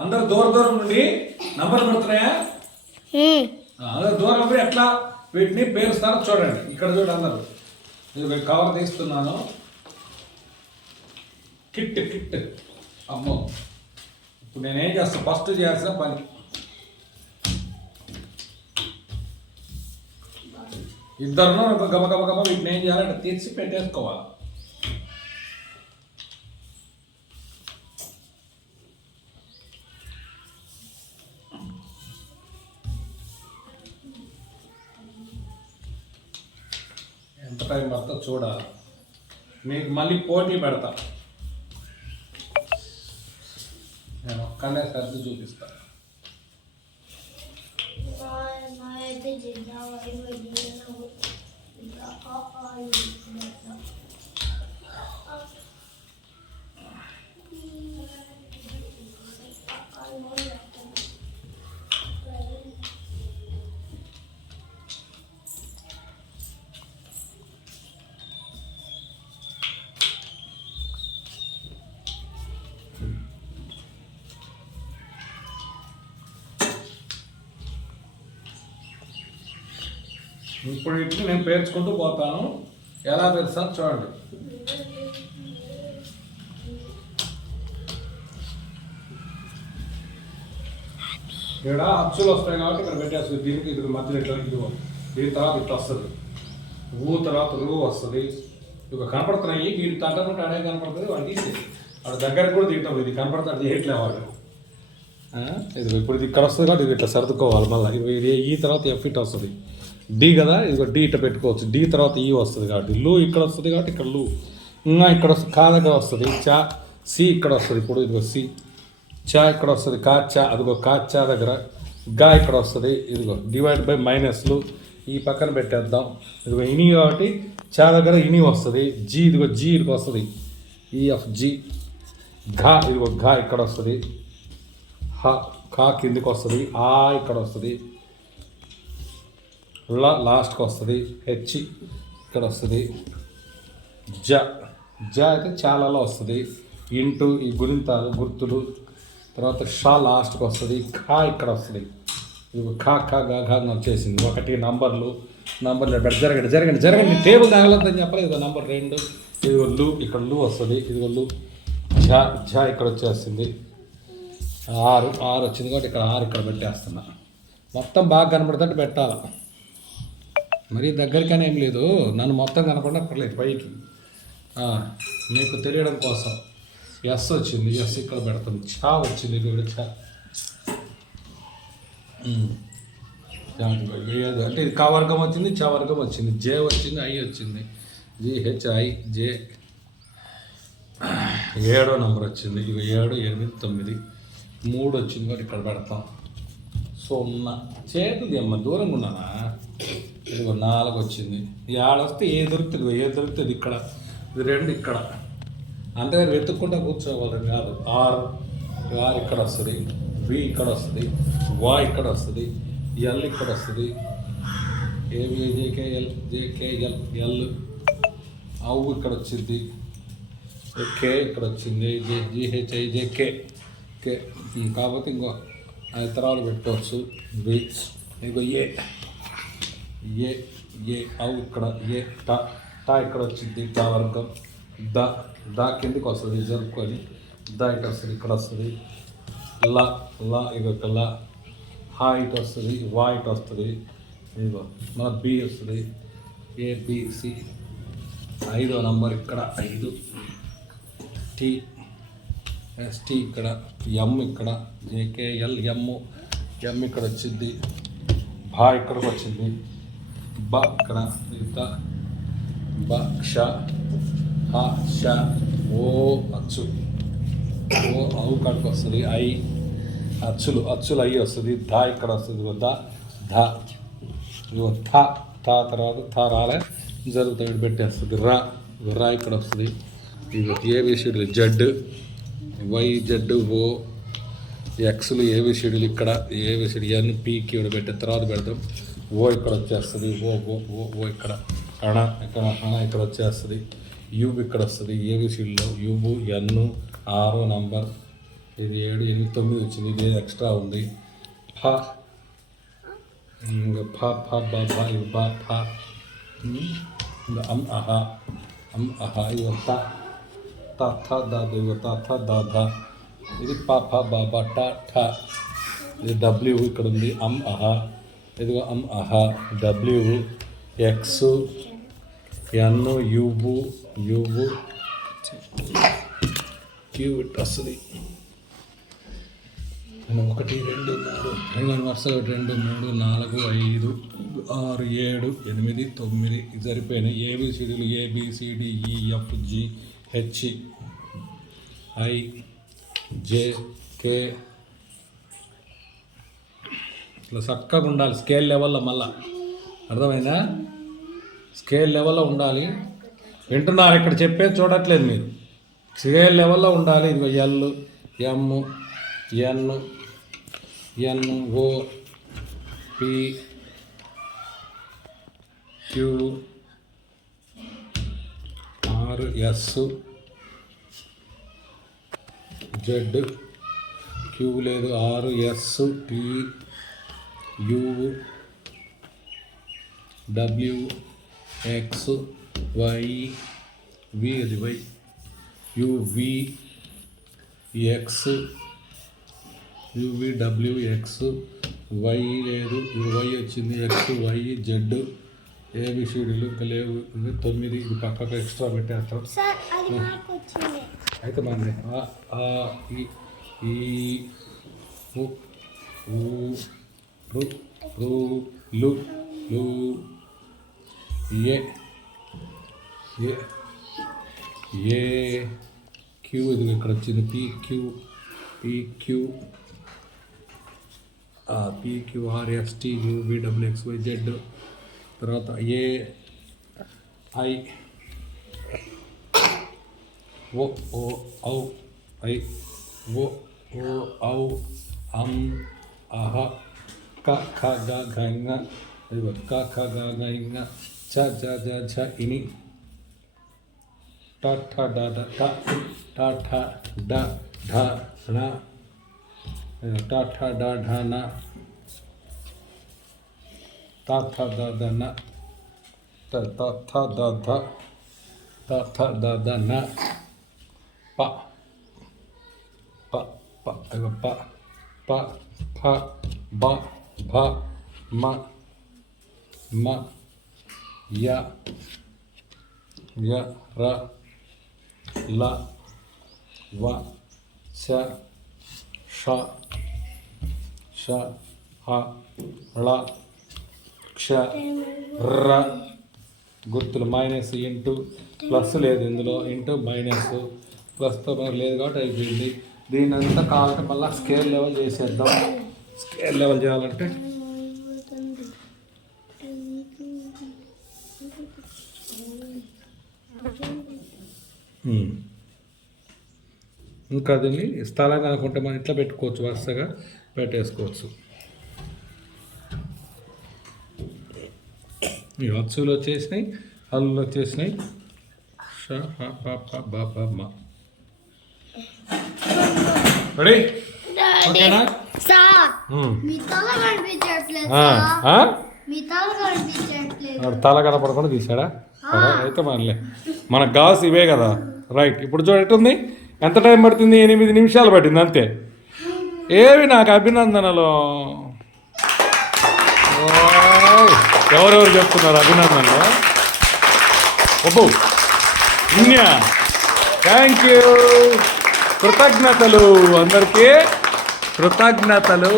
అందరు దూరం దూరం నుండి నంబర్లు పడుతున్నాయా? అందరు దూరం నుండి ఎట్లా వీటిని పేరుస్తారో చూడండి. ఇక్కడ చూడండి, అందరు ఇది కవర్ తీస్తున్నాను. కిట్ కిట్ అమ్మో, ఇప్పుడు నేనేం చేస్తాను? ఫస్ట్ చేయాల్సిన పని ఇద్దరు ఒక గమ గమ గమ వీటిని ఏం చేయాలంటే తీసి పెట్టేసుకోవాలి. ఎంత టైం పడుతుందో చూడాలి. మీకు మళ్ళీ పోటీ పెడతా. నేను ఒక్కనే సర్ది చూపిస్తాను. ఇప్పుడు వీటిని నేను పేర్చుకుంటూ పోతాను. ఎలా పేరుస్తాను చూడండి. ఇక్కడ అచ్చులు వస్తాయి కాబట్టి ఇక్కడ పెట్టేస్తుంది. దీనికి ఇది మధ్యలో ఇట్లా ఇదిగో, దీని తర్వాత ఇట్లా వస్తుంది. ఊ తర్వాత రూ వస్తుంది. ఇక కనపడుతున్నాయి. వీటి తగ్గకుండా అడే కనపడుతుంది. వాడు తీసేది వాడు దగ్గరకు కూడా తీయటం. ఇది కనపడుతుంది, అది చేయట్లే వాడు. ఇది ఇప్పుడు ఇది ఇక్కడ వస్తుంది కాబట్టి ఇది ఇట్లా సర్దుకోవాలి. మళ్ళీ ఇది ఈ తర్వాత ఎఫ్ ఇట్ వస్తుంది. డి కదా, ఇదిగో డి ఇట్లా పెట్టుకోవచ్చు. డి తర్వాత ఈ వస్తుంది కాబట్టి లూ ఇక్కడ వస్తుంది కాబట్టి ఇక్కడ లూ. ఇంకా ఇక్కడ వస్తుంది, కా దగ్గర వస్తుంది. చా సి ఇక్కడ వస్తుంది. ఇప్పుడు ఇదిగో సి. చా ఇక్కడ వస్తుంది. కా చా, అదిగో కా చా దగ్గర. గా ఇక్కడ వస్తుంది. ఇదిగో డివైడ్ బై మైనస్లు ఈ పక్కన పెట్టేద్దాం. ఇదిగో ఇని కాబట్టి చా దగ్గర ఇని వస్తుంది. జీ ఇదిగో జీ ఇదిగో వస్తుంది. EF G. ఘా ఇదిగో ఘా ఇక్కడ వస్తుంది. హ కా కిందికి వస్తుంది. ఆ ఇక్కడ వస్తుంది. ల లాస్ట్కి వస్తుంది. హెచ్ ఇక్కడ వస్తుంది. జ జ అయితే చాలాలో వస్తుంది. ఇంటూ ఈ గుణింతాలు గుర్తులు. తర్వాత షా లాస్ట్కి వస్తుంది. ఖా ఇక్కడ వస్తుంది. ఇది ఖా ఖా గా ఘా వచ్చేసింది. ఒకటి నంబర్లు జరగండి జరగండి జరగండి. టేబుల్ తగలద్దని చెప్పలేదు. ఇదిగో నంబర్ 2. ఇదిగో లు ఇక్కడ లు వస్తుంది. ఇదిగో లు. ఝా ఝా ఇక్కడ వచ్చేస్తుంది. 6 వచ్చింది కాబట్టి ఇక్కడ 6 ఇక్కడ పెట్టేస్తున్నా. మొత్తం బాగా కనపడుతుంటే పెట్టాలి. మరీ దగ్గరికనే ఏం లేదు. నన్ను మొత్తం కనపడినా పర్లేదు పైకి మీకు తెలియడం కోసం. ఎస్ వచ్చింది. ఎస్ ఇక్కడ పెడతాం. చా వచ్చింది. ఇది కూడా చా అంటే ఇది కా వర్గం వచ్చింది. చా వర్గం వచ్చింది. జే వచ్చింది. ఐ వచ్చింది. జిహెచ్ఐ జే. 7వ నంబర్ వచ్చింది. ఇక 7, 8, 9, 3 వచ్చింది కాబట్టి ఇక్కడ పెడతాం. 0 చేతుది అమ్మ దూరంగా ఉన్నానా. ఇదిగో 4 వచ్చింది. ఈ ఆడొస్తే ఏ దొరుకుతుంది ఇక్కడ. ఇది 2 ఇక్కడ. అంతే వెతుక్కుంటా కూర్చోవాలని కాదు. 6 ఇక్కడ వస్తుంది. వి ఇక్కడ వస్తుంది. వా ఇక్కడ వస్తుంది. ఎల్ ఇక్కడ వస్తుంది. ఏవిజేకేఎల్ జేకేఎల్ ఎల్. ఔ ఇక్కడ వచ్చింది. కే ఇక్కడ వచ్చింది. జిహెచ్ఐ జేకే కే. కాకపోతే ఇంకో 5 తరాలు పెట్టుకోవచ్చు. వి ఇంకో ఏ ఏ ఏ ఔ ఇక్కడ ఏ టా టా ఇక్కడ వచ్చింది. టా వర్గం. దా కిందకి వస్తుంది. జరుపుకొని దా ఇటు వస్తుంది. ఇక్కడ వస్తుంది. లా లా ఇక లా. హా ఇటు వస్తుంది. వా ఇటు వస్తుంది. ఇదిగో మన బి వస్తుంది. ఏబిసి. 5వ నంబర్ ఇక్కడ 5. టీ ఎస్టీ ఇక్కడ. ఎం ఇక్కడ. జేకేఎల్ ఎం ఇక్కడ వచ్చింది. భా ఇక్కడికి వచ్చింది. బ ఇక్కడ. మిగతా బ క్ష హ ష ఓ అచ్చు. ఓ ఔ కాడికి వస్తుంది. ఐ అచ్చులు ఐ వస్తుంది. ధా ఇక్కడ వస్తుంది. దా ధా. ఇదిగో థా తర్వాత థా రాలే జరుగుతుంది. పెట్టేస్తుంది. రా ఇక్కడ వస్తుంది. ఇదిగో ఏబిసిడీలు జడ్ వై జడ్ ఓ ఎక్స్లు ఏబిసిడీలు ఇక్కడ. ఏబిసిడి ఎన్ పీకి ఇక్కడ పెట్టే తర్వాత పెడతాం. ఓ ఇక్కడ వచ్చేస్తుంది. ఓ ఇక్కడ. అణ ఇక్కడ వచ్చేస్తుంది. యూబ్ ఇక్కడ వస్తుంది. ఏబిసిడిలో యూబు ఎన్ 6వ నంబర్. ఇది 7, 8, 9 వచ్చింది. ఇది ఎక్స్ట్రా ఉంది. ఫ ఇంకా ఫ ఫ బ ఫ ఇది బ ఫ ఇంకా అహ ఇది త త థ ద ఇది త థ ద ధ ఇది ప ఫ బ బ ట ఠ ఇది డబ్ల్యూ ఇక్కడ ఉంది. అహ ఇదిగో అహ W X N U Q it వస్తుంది. 1 2 3 వరుసగా 2 3 4 5 6 7 8 9 ఇది సరిపోయినాయి. ఏబిసిడీలు ABCDEFGH I J K ఇట్లా చక్కగా ఉండాలి స్కేల్ లెవెల్లో. మళ్ళా అర్థమైందా? స్కేల్ లెవెల్లో ఉండాలి. వింటున్నారు? ఇక్కడ చెప్పేది చూడట్లేదు మీరు. స్కేల్ లెవెల్లో ఉండాలి. ఇదిగో L M N O P Q R S Z Q లేదు R S T U W X Y V అది Y U V X U V X Y లేదు ఇది వై వచ్చింది. ఎక్స్ వై జెడ్ ఏబిసిడీలు ఇంకా లేవు. 9 ఇది పక్కకు ఎక్స్ట్రా పెట్టేస్తాం. అయితే మంది ఈ లు ఏ క్యూ ఇది ఇక్కడ వచ్చింది. PQRST UVWXYZ తర్వాత AI ఔ ఐ ఔ అహ క ఖ గ ఘ ఞ క ఖ గ ఘ ఞ చ జ జ ఝ ఇని ట ఠ డ ఢ ట ట ఠ డ ఢ ణ ట ఠ డ ఢ న త థ ద ద న త థ ద ధ త థ ద ద న ప ఫ బ భ మ య ర ల వ చ ష హ ళ క్ష ర గుర్తులు మైనస్ ఇంటూ ప్లస్ లేదు ఇందులో ఇంటూ మైనస్ ప్లస్తో లేదు కాబట్టి అయిపోయింది. దీని అంతా కావాలంటే మళ్ళీ స్కేల్ లెవెల్ చేసేద్దాం. స్కేల్ లెవెల్ చేయాలంటే ఇంకా దీన్ని స్థలంగా అనుకుంటే మనం ఇట్లా పెట్టుకోవచ్చు. వరుసగా పెట్టేసుకోవచ్చు. ఈ అచ్చులు వచ్చేసినాయి, హల్లులు వచ్చేసినాయి. ష హ ప ప బ బ మ. రెడీ? ఓకేనా? తల కనపడకుండా తీసాడా? అయితే మనలే మనకు కావాల్సి ఇవే కదా. రైట్. ఇప్పుడు చూడటుంది ఎంత టైం పడుతుంది? 8 నిమిషాలు పట్టింది అంతే. ఏవి నాకు అభినందనలు. ఎవరెవరు చెప్తున్నారు అభినందనలు? అబ్బో ఇన్యా థ్యాంక్ యూ. కృతజ్ఞతలు అందరికీ. కృతజ్ఞతలు.